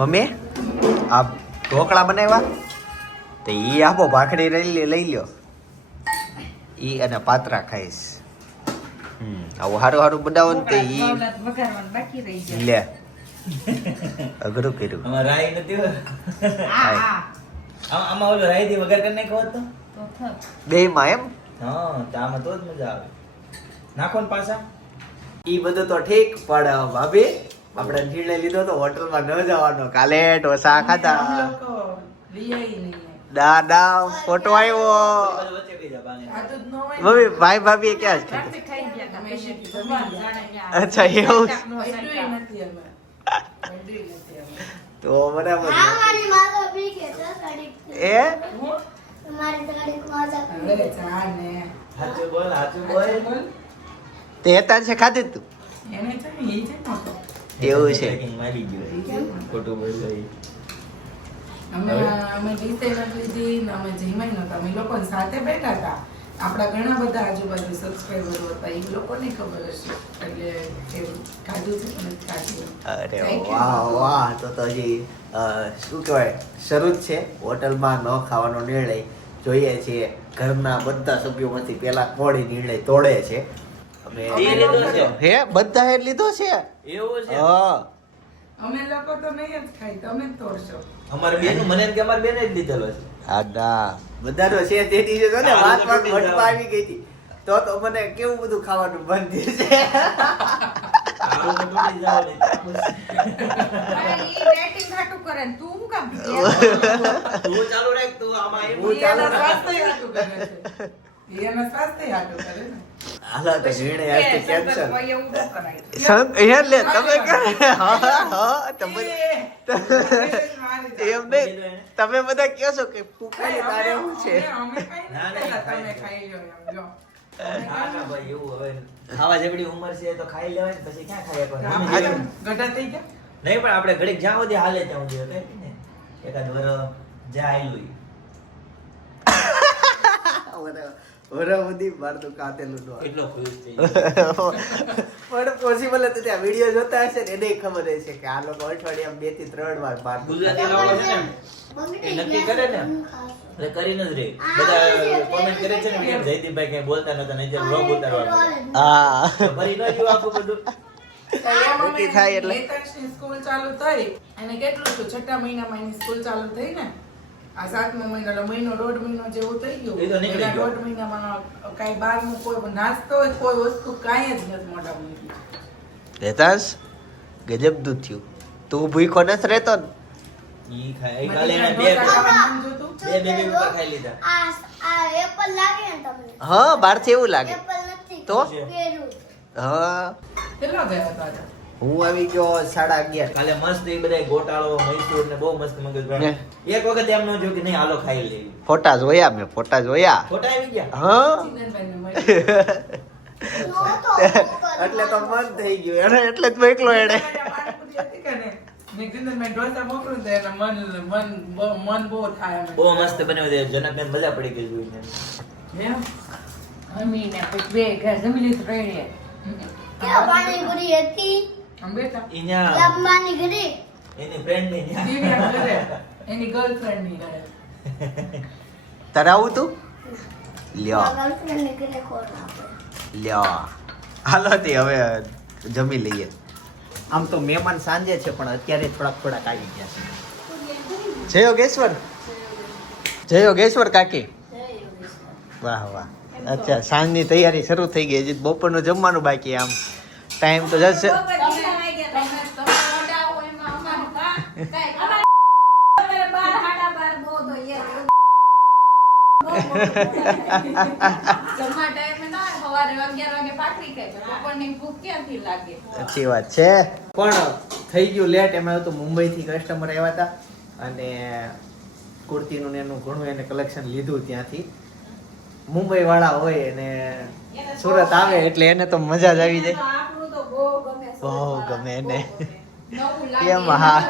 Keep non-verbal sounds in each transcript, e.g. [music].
Mummy આ ઢોકળા બનાવ્યા? તો ઈ આપો ભાખરી લઈ લઈ લ્યો. એ અને પાત્રા ખાઈશ. હમ. આવું સારું સારું બનાવો ને તો જાય. લે. અઘરું કર્યું. આમાં રાઈ નથી આમાં ઓલો રાઈ થી વગર કરી નાખ્યો તો? બે માં એમ? હા તો આમાં તો જ મજા આવે. નાખો ને પાછા. એ બધું તો ઠીક પણ ભાભી આપણે નિર્ણય લીધો તો હોટલમાં ન જવાનો. કાલે ઢોસા ખાધા. દાદા ફોટો આવ્યો. બધું વચ્ચે બેસી જા પાણી. મમ્મી ભાઈ ભાભી ક્યાં છે. અચ્છા, એવું તો બરાબર. એ? તો ઘડીક મજા કરે. સાચું બોલ સાચું બોલ. તે હતા છે ખાધું તું એવું છે. મારી ગયું ખોટું બોલ્યો અમે અમે ડિસાઈડ નથી લીધી ને અમે જમ્યા નહોતા. અમે લોકો સાથે બેઠા હતા. આપણા ઘણા બધા આજુબાજુ સબસ્ક્રાઈબરો હતા. એ લોકોને ખબર હશે. એટલે એવું કાઢ્યું છે પણ કાઢ્યું. અરે વાહ વાહ. તો તો હજી શું કહેવાય? શરૂ જ છે. હોટલમાં ન ખાવાનો નિર્ણય જોઈએ છીએ. ઘરના બધા સભ્યોમાંથી પહેલા કોળી નિર્ણય તોડે છે. અમે લીધો છે. હે? બધા એ લીધો છે? એવું છે? હા. અમે લોકો તો નહીં જ ખાઈ તમે તોડશો. અમારે બેન મને કે અમારે બેને જ લીધેલો છે. આડા બધાનો છે તેથી છે ને વાત વાત વટવા આવી ગઈ હતી. તો તો મને કેવું બધું ખાવાનું બંધ થઈ છે? ચાલુ રાખ તું આમાં એમ હું એ ચાલુ એના રાખ. સ્વાસ્થ્ય હાટું કરે છે. એ સ્વાસ્થ્ય હાટું કરે ને હાલો તો નિર્ણય આજથી કે કેન્સલ સંપર્ક હોય એવું ન કરાય. સંત અહીંયા લે તમે કરે હા હા તમે એમ નહીં તમે બધા કહો છો કે તું તારે શું છે. અમે ખાઈ ના, નથી ના, પહેલા તમે ખાઈ ખાઈ લો એમ જો. ના ના ભાઈ એવું હવે ખાવા જેવડી ઉંમર છે તો ખાઈ લેવાય પછી ક્યાં ખાઈ થઈ ગયા? નહીં પણ આપણે ઘડીક જ્યાં સુધી હાલે ત્યાં સુધી ને એકાદ વર જ્યાં [laughs] બધી બાર તો કાતેલું નો કેટલો ખુશ થઈ [laughs] પણ પોસિબલ હતું ત્યાં વીડિયો જોતા હશે ને એને ખબર હશે કે આ લોકો અઠવાડિયામાં બેથી ત્રણ વાર બાર ગુજરાતી લોકો છે ને એ નક્કી કરે ને. એટલે કરીને જ રહે. બધા કોમેન્ટ કરે છે ને કે જયદીપભાઈ કઈ બોલતા નતા નહીં વ્લોગ ઉતારવાનું હા. ફરી ન જોયું આખું બધું. થાય એટલે. સ્કૂલ ચાલુ થઈ? અને કેટલું થયું? છઠ્ઠા મહિનામાં એની સ્કૂલ ચાલુ થઈ ને? આ સાતમો મહિનો એટલે મહિનો દોઢ મહિનો જેવું થઈ ગયું. એ તો નીકળી એના ગયો. દોઢ મહિનામાં કાંઈ બહારનું કોઈ નાસ્તો હોય કોઈ વસ્તુ કાંઈ જ નથી મોટા મૂકી રહેતાસ ગજબ દૂધ થયું. તું ભૂખો નથી રહેતો ને? ઈ ખાય. કાલે એને બે ઢોસા ખાવાનું મન જોતું? બે બેબી ઉપર ખાઈ લીધા. આ આ એપલ લાગે ને તમને? હા બહારથી એવું લાગે. એપલ નથી તો? હા કેટલા ગયા હતા આજે? હું આવી ગયો સાડા અગિયાર. કાલે મસ્ત એ બધા ગોટાળો મૈસૂર ને બહુ મસ્ત મગજ. એક વખત એમ ન જોયું કે નહીં હાલો ખાઈ લેવી ફોટા જોયા મેં ફોટા જોયા ફોટા આવી ગયા? હા? એટલે તો મન થઈ ગયું એને એટલે જ મોકલો એને બહુ- મન બહુ બહુ મસ્ત બન્યો છે જનકને મજા પડી ગઈ જોઈને. એમ? બે ઘર જમી લીધું પાણીપુરી હતી? આમ બેઠા ઈ ન્યા ઘરે. એની ફ્રેન્ડની ન્યા. ઘરે. એની ગર્લફ્રેન્ડની ઘરે. તારે આવું તું? લ્યો. ગર્લફ્રેન્ડ ને ઘરે ખોરાક લ્યો. હાલો તે હવે જમી લઈએ. આમ તો મહેમાન સાંજે છે પણ અત્યારે થોડાક થોડાક આવી ગયા છે. જય યોગેશ્વર. જય યોગેશ્વર કાકી. વાહ વાહ. અચ્છા સાંજની તૈયારી શરૂ થઈ ગઈ હજી બપોરનું જમવાનું બાકી આમ. ટાઈમ તો જશે. સાચી વાત છે. પણ થઈ ગયું લેટ એમાં હતું મુંબઈથી કસ્ટમર આવ્યા હતા અને કુર્તીનું ને એનું ઘણું એને કલેક્શન લીધું ત્યાંથી. મુંબઈ વાળા હોય અને સુરત આવે એટલે એને તો મજા જ આવી જાય. આપણું બહુ ગમે એને. એમ, હા.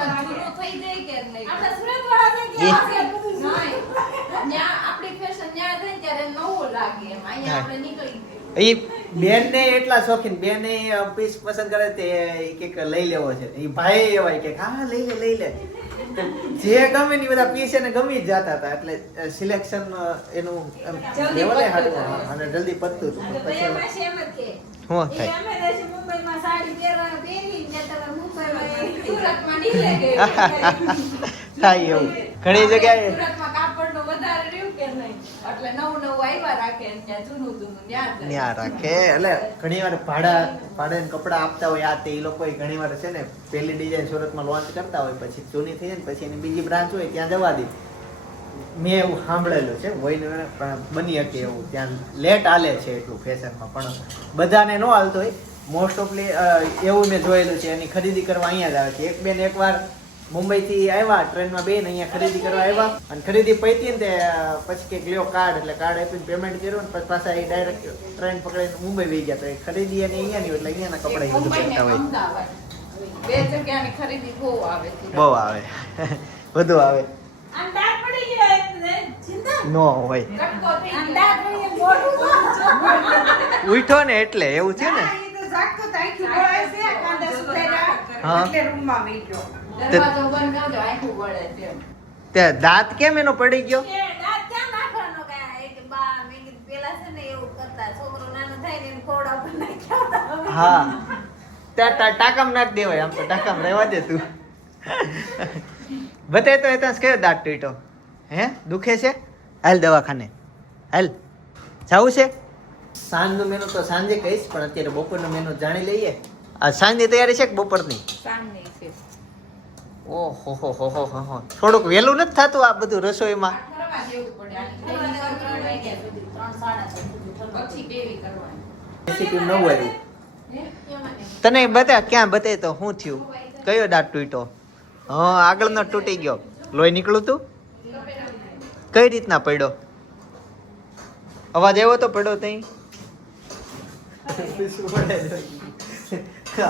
એ. બેન ને એટલા શોખીન બેન પીસ પસંદ કરે તે એક લઈ લેવો છે. એ ભાઈ એવા કે હા લઈ લે લઈ લે. જે ગમે ને બધા પીસ એને ગમી જ જતા હતા. એટલે સિલેક્શન એનું લેવલે પતતું હારું હતું. હા, અને જલ્દી પતતું હતું. પછી એ થાય. થાય [laughs] એવું. ઘણી જગ્યાએ ત્યાં રાખે. એટલે ઘણી વાર ભાડા ભાડે કપડા આપતા હોય આ તે એ લોકો ઘણી વાર છે ને પેલી ડિઝાઇન સુરતમાં લોન્ચ કરતા હોય પછી જૂની થઈ જાય ને પછી એની બીજી બ્રાન્ચ હોય ત્યાં જવા દે. મેં એવું સાંભળેલું છે હોય બની શકે એવું. ત્યાં લેટ હાલે છે એટલું ફેશનમાં પણ બધાને ન હાલતો હોય. મોસ્ટ ઓફલી એવું મેં જોયેલું છે એની ખરીદી કરવા અહીંયા જ આવે છે. એક બેન એકવાર મુંબઈથી આવ્યા ટ્રેનમાં બેન અહીંયા ખરીદી કરવા આવ્યા. અને ખરીદી પૈતી ને તે પછી કંઈક લ્યો કાર્ડ એટલે કાર્ડ આપીને પેમેન્ટ કર્યું ને પછી પાછા એ ડાયરેક્ટ ટ્રેન પકડીને મુંબઈ વહી ગયા. તો એ ખરીદી અને અહીંયા નહીં એટલે અહીંયાના કપડા ઈ બધું મુંબઈ હોય. બે જગ્યાની ખરીદી બહુ આવે છે. બહુ આવે. બધું આવે. નો હોય. ઉઠો ને એટલે એવું છે ને? હા, તો દાંત કેમ એનો પડી ગયો? કે દાગ ક્યાં નાખવાનો કે આ એક બા મેં કીધું પેલા છે ને એવું કરતા છોકરો નાનો થાય ને એને ખોડા ઉપર નાખ્યા હતા. હા. ત્યાં ટાંકામાં નાખ દેવાય આમ તો ટાંકામાં રહેવા દે તું. બતાય તો એ ત્યાં કયો દાંત તૂટ્યો? હે? દુખે છે? હાલ દવાખાને. હાલ. જવું છે? સાંજનો મેનુ તો સાંજે કહીશ પણ અત્યારે બપોરનો મેનુ જાણી લઈએ. આ સાંજની તૈયારી છે કે બપોરની? સાંજની છે. ઓહો હો હો હો હો. થોડુંક વહેલું નથી થતું આ બધું રસોઈમાં. રેસીપી નવું. તને બતા ક્યાં બતાય તો શું થયું? કયો દાંત તૂટ્યો? હા આગળનો તૂટી ગયો. લોહી નીકળું તું? કઈ રીતના પડ્યો? અવાજ આવ્યો તો પડ્યો તઈ?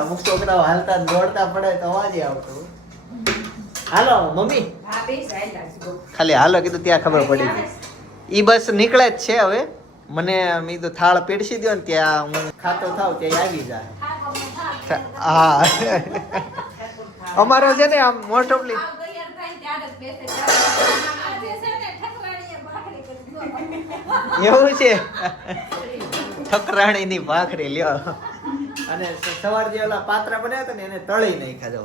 અમુક છોકરાઓ હાલતા દોડતા પડે તો અવાજ આવતો. Hello mummy. ખાલી હાલો કીધું ત્યાં ખબર પડી ગઈ. ઈ બસ નીકળે જ છે હવે. મને મેં તો થાળ પીડસી દો ને ત્યાં હું ખાતો થાવ ત્યાં આવી જાય હા, [laughs] અમારો છે ને આમ મોસ્ટ ઓફલી. આજે છે ઠકરાણી ની ભાખરી એવું છે? ઠકરાણીની ભાખરી લ્યો. અને સવાર જે ઓલા પાત્રા બન્યા હતા ને એને તળી નાખ્યા જો.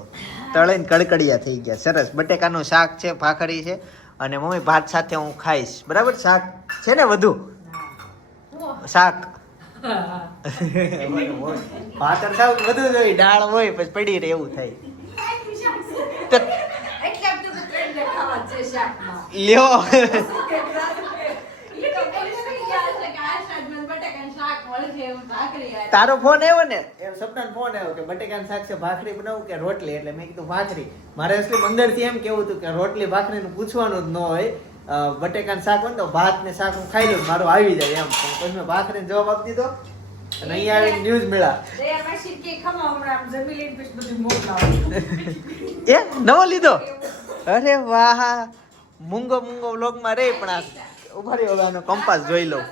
તળીને કડકડિયા થઈ ગયા. સરસ. બટેકાનું શાક છે ભાખરી છે અને મમ્મી ભાત સાથે હું ખાઈશ. બરાબર? શાક છે ને વધુ? શાક. ભાતર થાવ બધું જ હોય. દાળ હોય પછી પડી રહે એવું થાય. લ્યો ઈ તો બોલી નથી ગયા છે કે આ શાક મને બટાકાનું શાક મળશે એવું ભાખરી આ તારો ફોન આવ્યો ને? એ સપના ફોન આવ્યો કે બટેકાનું શાક છે ભાખરી બનાવું કે રોટલી? એટલે મેં કીધું ભાખરી. મારે અસલી અંદરથી એમ કેવું હતું કે રોટલી ભાખરીનું પૂછવાનું જ ન હોય. બટેકાનું શાક હોય તો ભાત ને શાક હું ખાઈ લઉં મારું આવી જાય એમ. પણ પછી મેં ભાખરીને જવાબ આપી દીધો અને અહીંયા આવીને ન્યૂઝ મળ્યા. દયા માસી કે ખમા હમણાં આમ જમી લઈને પછી બધું મોકલાવો. એ નવો લીધો? અરે વાહ! મૂંગો મૂંગો વ્લોગમાં રે પણ આ ઊભા રહ્યો કંપાસ જોઈ લઉં.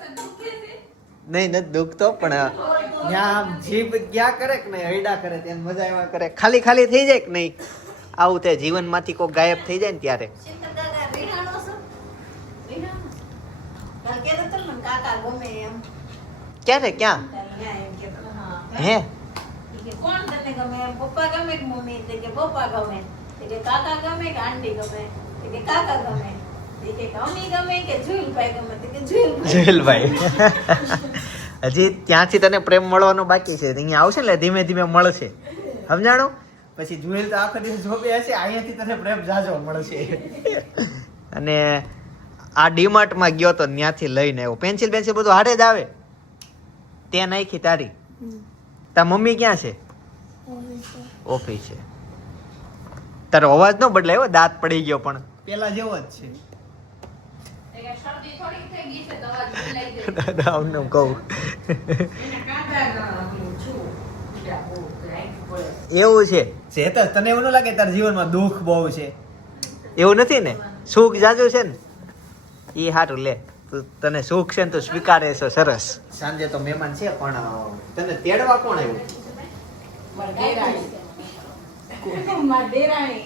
નહીં નથી દુખતો પણ જ્યાં આમ જીભ ક્યાં કરે કે નહીં હૈડા કરે ત્યાં મજા એમાં કરે. ખાલી ખાલી થઈ જાય કે નહીં? આવું તે જીવનમાંથી કોઈ ગાયબ થઈ જાય ને ત્યારે. ક્યારે ક્યાં. હે કોણ તને ગમે પપ્પા ગમે કે મમ્મી? કે પપ્પા ગમે. કે કાકા ગમે કે આંટી ગમે? કે કાકા ગમે. જુએલભાઈ [laughs] હજી ત્યાંથી તને પ્રેમ મળવાનો બાકી છે. અહીંયા આવશે ને એટલે ધીમે ધીમે મળશે. સમજાણું? પછી જુએલ તો આખો દિવસ જોબે હશે અહીંયાથી તને પ્રેમ જાજો મળશે. [laughs] અને આ ડીમાર્ટમાં ગયો તો ત્યાંથી લઈને આવ્યો. પેન્સિલ પેન્સિલ બધું હારે જ આવે. તે નાખી તારી. તાર મમ્મી ક્યાં છે? ઓફિસ છે. તારો અવાજ ન બદલાયો દાંત પડી ગયો પણ. પેલા જેવો જ છે. આવું કહું એવું છે ચેતસ તને એવું ન લાગે તારા જીવનમાં દુઃખ બહુ છે એવું નથી ને સુખ જાજુ છે ને એ સારું લે તું તને સુખ છે ને તું સ્વીકારે છો સરસ સાંજે તો મહેમાન છે પણ તને તેડવા કોણ આવ્યું મારી દેરાણી મારી દેરાણી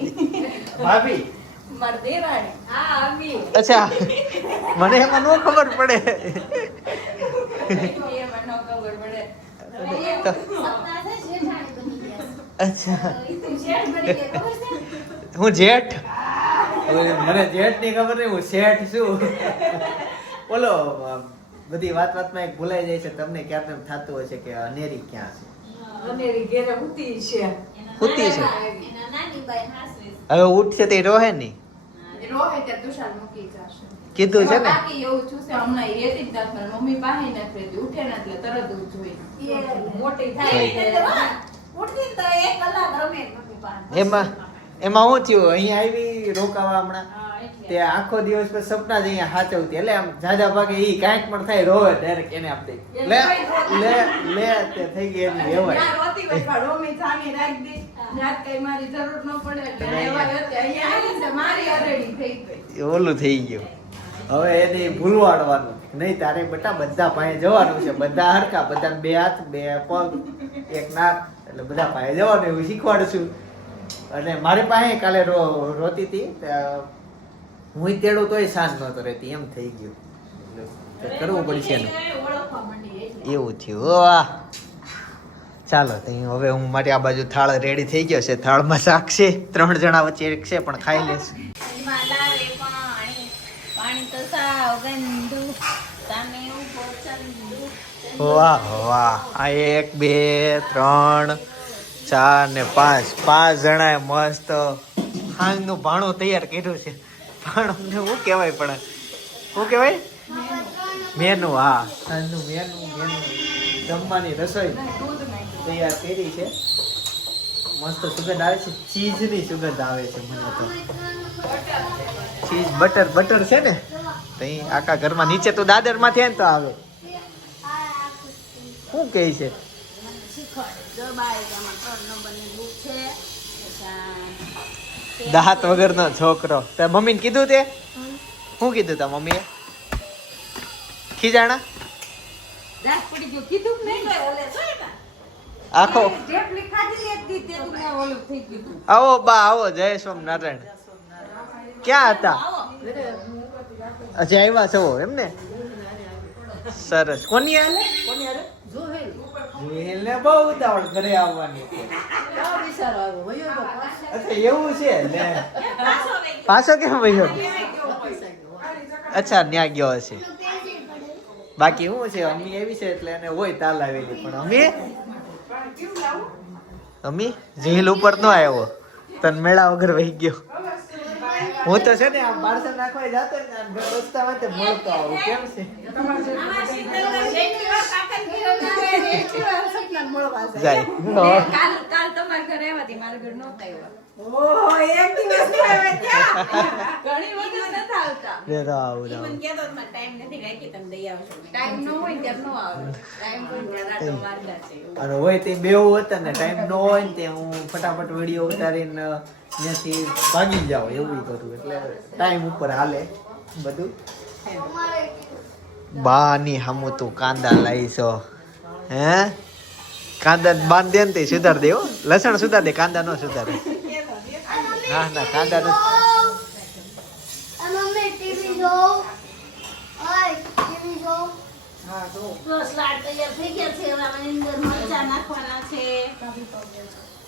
ભાભી મારી હા અમી અચ્છા મને એમાં ન ખબર પડે. અચ્છા. હું જેઠ. મને જેઠની ખબર નહીં હું શેઠ છું. બોલો બધી વાત વાતમાં એક ભૂલાઈ જાય છે તમને ક્યાંક એમ થતું હોય છે કે અનેરી ક્યાં છે? અનેરી ઘેરે ઉતી છે. હવે ઉઠશે તે રોહે નહીં? રોહે ત્યાં તુષાર મૂકી જશે. કીધું છે ને? બાકી એવું છું છે હમણાં એ રહેતી જ નથી મમ્મી પાસે નથી રહેતી ઉઠે ને એટલે તરત જ જોઈ મોટી થાય ઉઠતી તો એક કલાક રમે મમ્મી પાસે. એમાં એમાં હું થયું? અહીંયા આવી રોકાવા હમણાં. તે આખો દિવસ પછી સપના જ અહીંયા હાચવતી. એટલે આમ જાજા ભાગે ઈ કાંઈક પણ થાય રોવે ડાયરેક્ટ એને આપી દે લે લે લે તે થઈ ગઈ એની વેવાય રોતી હોય પણ મમ્મી છાની રાખ દી. રાત કઈ મારી જરૂર ન પડે એટલે અહીંયા આવી મારી અરેડી થઈ ગઈ. ઓલું થઈ ગયું. હવે એને ભૂલવાડવાનું. નહીં, તારે બેટા બધા પાસે જવાનું છે. બધા હરકા બધા બે હાથ, બે પગ, એક નાક, એટલે બધા પાસે જવાનું, એવું શીખવાડું છું અને મારી પાસે કાલે રો, રોતી હતી હું તેડું તોય સાંજ નહોતો રહેતી, એમ થઈ ગયું. કરવું પડશે. એવું થયું. વાહ. ચાલો, તો હવે હું મારી આ બાજુ થાળ રેડી થઈ ગયો છે. થાળમાં શાક છે, ત્રણ જણા વચ્ચે એક છે, પણ ખાઈ લેશ એમાં લાવે પાણી પાણી તો સાવ ગંદુ તમે ઊભો ચંદુ વાહ વાહ. આ એક, બે, ત્રણ, ચાર ને પાંચ. પાંચ જણાએ મસ્ત હાંગનું ભાણું તૈયાર કર્યું છે. ભાણું શું કહેવાય પણ? શું કહેવાય? મેનુ, હા. સાંજનું મેનુ મેનુ. જમવાની રસોઈ તૈયાર કરી છે. મસ્ત સુગંધ આવે છે. ચીઝની સુગંધ આવે છે મને તો. ચીઝ બટર બટર છે ને? તો અહીં આખા ઘરમાં નીચે તો દાદરમાંથી ને તો આવે. શું કહે છે? દાંત વગર નો છોકરો. તે મમ્મીને કીધું તે? શું કીધું તા મમ્મીએ? ખીજાણા? આખો. આવો બા, આવો, જય સોમનારાયણ. ક્યાં હતા? અચ્છા આવ્યા છો એમ ને સરસ. કોની હાલે? કોની હાલે? બહુ ઉતાવળ ઘરે આવવાની અચ્છા એવું છે પાછો કેમ વયો અચ્છા ન્યા ગયો હશે. બાકી શું છે અમી એવી છે એટલે એને હોય તાલ આવેલી પણ અમી? અમી ઝીલ ઉપર નો આવ્યો. તન મેળા વગર વહી ગયો. હું તો છે ને આમ પાર્સલ નાખવા જતો ને આમ રસ્તામાં તે મળતો આવું કેમ છે જાય. ઘરે આવ્યા હતી મારા ઘરે નહોતા તો હું ફટાફટ વીડિયો ઉતારીને ત્યાંથી ભાગી જાઉં એવું કરું એટલે ટાઈમ ઉપર હાલે બધું. બા ની હમું તું કાંદા લાવીશો હે? કાંદા બાંધ દે ને સુધાર દે હો. લસણ સુધાર દે કાંદા નો સુધારે ના ના કાંદા નો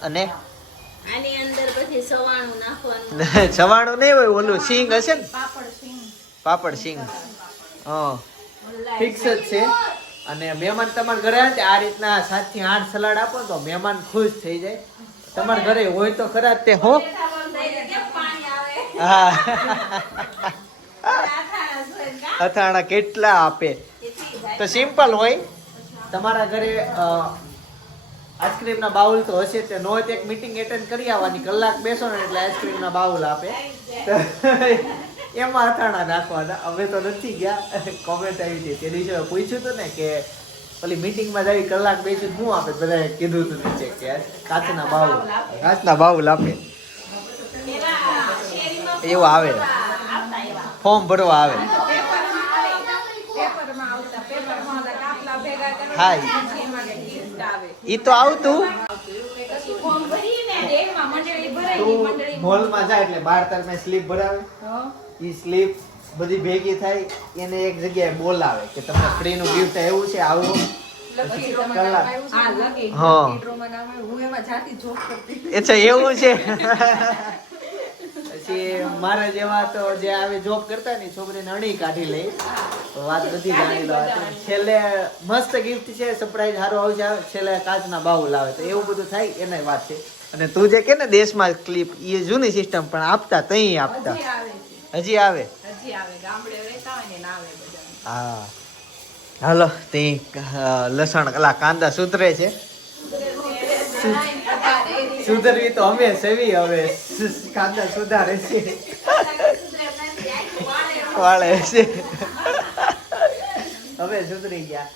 અને? [laughs] સવાણું નહીં હોય ઓલું સિંગ હશે ને? પાપડ સિંગ. પાપડ સિંગ. હા. ફિક્સ જ છે. અને મહેમાન તમારા ઘરે આવે આ રીતના સાતથી આઠ સલાડ આપો તો મહેમાન ખુશ થઈ જાય. તમારા ઘરે હોય તો ખરા તે, હો? હા. અથાણા કેટલા આપે? તો સિમ્પલ હોય. તમારા ઘરે આઈસ્ક્રીમ ના બાઉલ તો હશે તે. નો એક મીટિંગ એટેન્ડ કરી આવવાની. કલાક બેસો ને એટલે આઈસ્ક્રીમ ના બાઉલ આપે. એમાં અથાણા નાખવાના. અમે તો નથી ગયા. કોમેન્ટ આવી હતી. તે દિવસે પૂછ્યું હતું ને કે પેલી મીટિંગમાં જાવી કલાક બેસી શું આપે? બધાએ કીધું હતું નીચે કે કાચના બાઉલ. કાચના બાઉલ આપે. એવું આવે. ફોર્મ ભરવા આવે. હા. ઈ તો આવતું. મોલમાં જાય એટલે બાર તારીખ સ્લીપ ભરાવે. ઈ સ્લીપ બધી ભેગી થાય એને એક જગ્યાએ બોલાવે કે તમને ફ્રી નું ગિફ્ટ એવું છે આવું? અચ્છા એવું છે. [laughs] પછી મારા જેવા તો જે આવે જોબ કરતા ને છોકરીને અણી કાઢી લે તો વાત બધી જાણી લો. છેલ્લે મસ્ત ગિફ્ટ છે સરપ્રાઈઝ સારો આવશે આવે, છેલ્લે કાચના બાઉલ આવે. તો એવું બધું થાય એને વાત છે. અને તું જે કે ને દેશમાં ક્લિપ એ જૂની સિસ્ટમ પણ આપતા તઈ આપતા. હજી આવે? હજી આવે. ગામડે રહેતા હોય ને આવે બધા. હા. હાલો તે લસણ કલા કાંદા સુધરે છે. સુધરવી તો અમે સેવી હવે કાંદા સુધારે છે. વાળે છે. હવે સુધરી ગયા.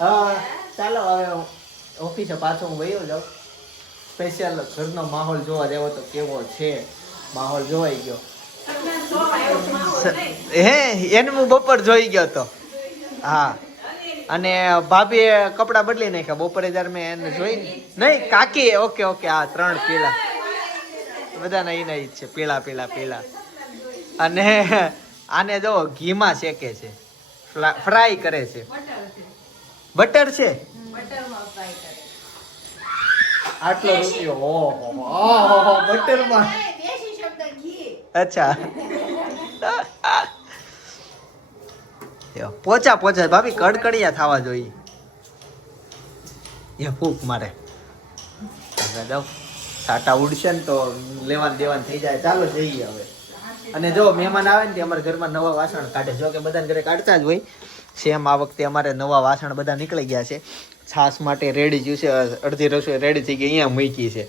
હા ચાલો હવે ઓફિસે પાછો હું વયો જાઉં. સ્પેશિયલ ઘરનો માહોલ જોવા જેવો તો કેવો છે? માહોલ જોવાઈ ગયો. હે એને હું બપોર જોઈ ગયો તો. હા. અને ભાભીએ કપડાં બદલી નાખ્યા. બપોરે જ્યારે મેં એને જોઈ નહીં કાકી ઓકે ઓકે હા ત્રણ પીળા બધાના એના ઈ જ છે પીળા પીળા પીળા અને આને જો ઘીમાં શેકે છે. ફ્રાય કરે છે. બટર છે? આટલો રૂપિયો. ઓહો ઓહો બટરમાં. અચ્છા. પોચા પોચા, ભાભી કડકડિયા થવા જોઈએ. એ ફૂક મારે. સાટા ઉડશે ને તો લેવાન દેવાન થઈ જાય. ચાલો જઈએ હવે. અને જો મહેમાન આવે ને અમારા ઘરમાં નવા વાસણ કાઢે. જો કે બધા ઘરે કાઢતા જ હોય. સેમ આ વખતે અમારે નવા વાસણ બધા નીકળી ગયા છે. છાસ માટે રેડી જ્યું છે. અડધી રસોઈ રેડી થઈ ગઈ. અહીંયા મૂકી છે.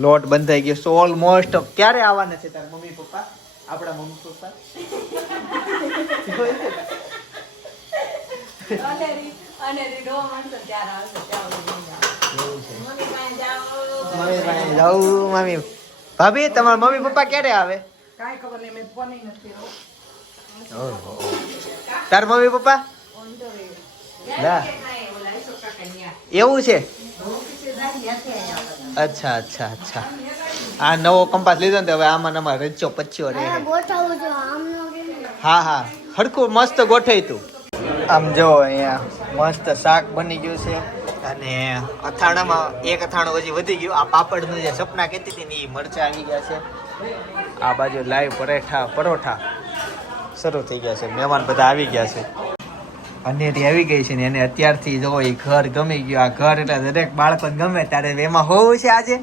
લોટ બંધાઈ ગયો સો ઓલમોસ્ટ ક્યારે આવવાના છે તારા મમ્મી પપ્પા? આપણા મમ્મી પપ્પા. ભાભી તમારા મમ્મી પપ્પા ક્યારે આવે? કાંઈ ખબર નહીં મેં ફોન નથી તાર મમ્મી પપ્પા. એવું છે. અચ્છા અચ્છા અચ્છા. આ નવો કંપાસ લીધો ને તો હવે આમાં આમાં રચ્યો પચ્યો રે હા હા. હડકું મસ્ત ગોઠવી તું. આમ જો અહીંયા મસ્ત શાક બની ગયું છે અને અથાણામાં એક અથાણું હજી વધી ગયું. આ પાપડનું જે સપના કહેતી હતી ને એ મરચાં આવી ગયા છે. આ બાજુ લાઈવ પરેઠા પરોઠા શરૂ થઈ ગયા છે. મહેમાન બધા આવી ગયા છે. અનેરી આવી ગઈ છે ને એને અત્યારથી જો એ ઘર ગમી ગયું. આ ઘર એટલે દરેક બાળપણ ગમે ત્યારે એમાં હોવું છે આજે?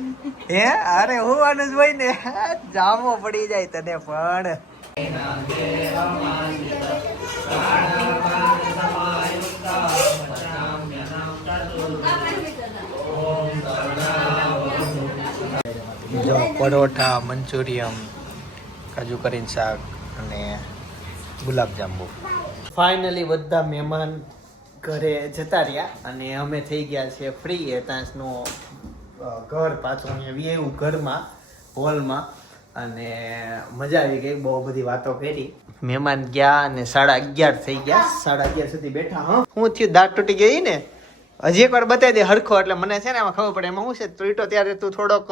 હે? અરે હોવાનું જ હોય ને. જામો પડી જાય તને પણ. પરોઠા મંચુરિયમ કાજુ કરીન શાક અને ગુલાબજાંબુ ફાઇનલી બધા મહેમાન ઘરે જતા રહ્યા અને અમે થઈ ગયા છે ફ્રી એતાંશનું અ, ઘર પાછું અહીંયા વ્યવું ઘરમાં હોલમાં. અને મજા આવી ગઈ બહુ બધી વાતો કરી. મહેમાન ગયા અને સાડા અગિયાર થઈ ગયા. સાડા અગિયાર સુધી બેઠા. હા હું થયું દાંત તૂટી ગઈ ને? હજી એકવાર બતાવી દે હરખો એટલે મને છે ને એમાં ખબર પડે. એમાં હું છે? તૂટ્યો ત્યારે તું થોડોક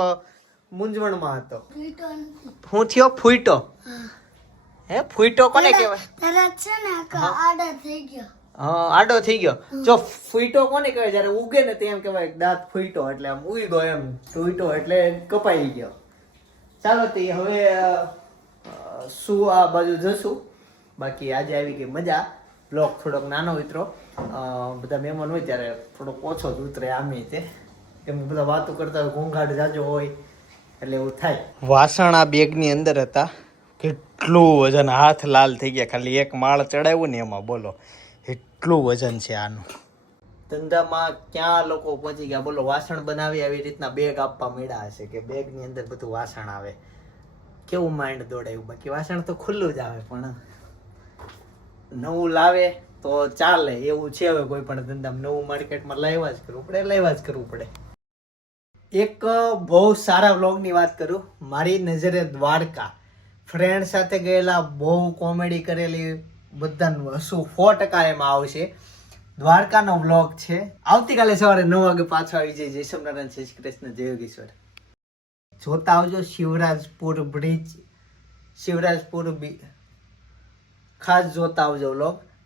મૂંઝવણમાં હતો. હું થયો ફૂઈટો? હે? ફૂઈટો કોને કહેવાય? છે ને આડો થઈ ગયો. હા આડો થઈ ગયો. જો ફૂઈટો કોને કહેવાય? જ્યારે ઉગે ને તેમ કહેવાય દાંત ફૂટો એટલે આમ ઉઈ ગયો એમ ફૂઈટો એટલે કપાઈ ગયો. ચાલો તે હવે શું આ બાજુ જશું? બાકી આજે આવી ગઈ મજા. બ્લોક થોડોક નાનો ઉતરો. બધા મહેમાન હોય ત્યારે થોડોક ઓછો જ ઉતરે આમે તે એમ બધા વાતો કરતા હોય ઘોંઘાટ જાજો હોય એટલે એવું થાય. વાસણ આ બેગની અંદર હતા. કેટલું વજન હાથ લાલ થઈ ગયા. ખાલી એક માળ ચડાવ્યું ને એમાં, બોલો. એટલું વજન છે આનું. ધંધામાં ક્યાં લોકો પહોંચી ગયા? બોલો, વાસણ બનાવી આવી રીતના બેગ આપવા મળ્યા હશે કે બેગની અંદર બધું વાસણ આવે? કેવું માઇન્ડ દોડાયું? બાકી વાસણ તો ખુલ્લું જ આવે, પણ નવું લાવે તો ચાલે. એવું છે હવે કોઈ પણ ધંધામાં. નવું માર્કેટમાં લાવ્યા જ કરવું પડે, લાવ્યા જ કરવું પડે. એક બહુ સારા વ્લોગની વાત કરું. મારી નજરે દ્વારકા. ફ્રેન્ડ સાથે ગયેલા બહુ કોમેડી કરેલી બધાનું હસવું સો ટકા એમાં આવશે. દ્વારકાનો વ્લોગ છે. આવતીકાલે સવારે નવ વાગે પાછો આવી જાય. જય શ્રી કૃષ્ણ, જય જોતા આવજો શિવરાજપુર બ્રિજ શિવરાજપુર ખાસ જોતા આવજો વ્લોગ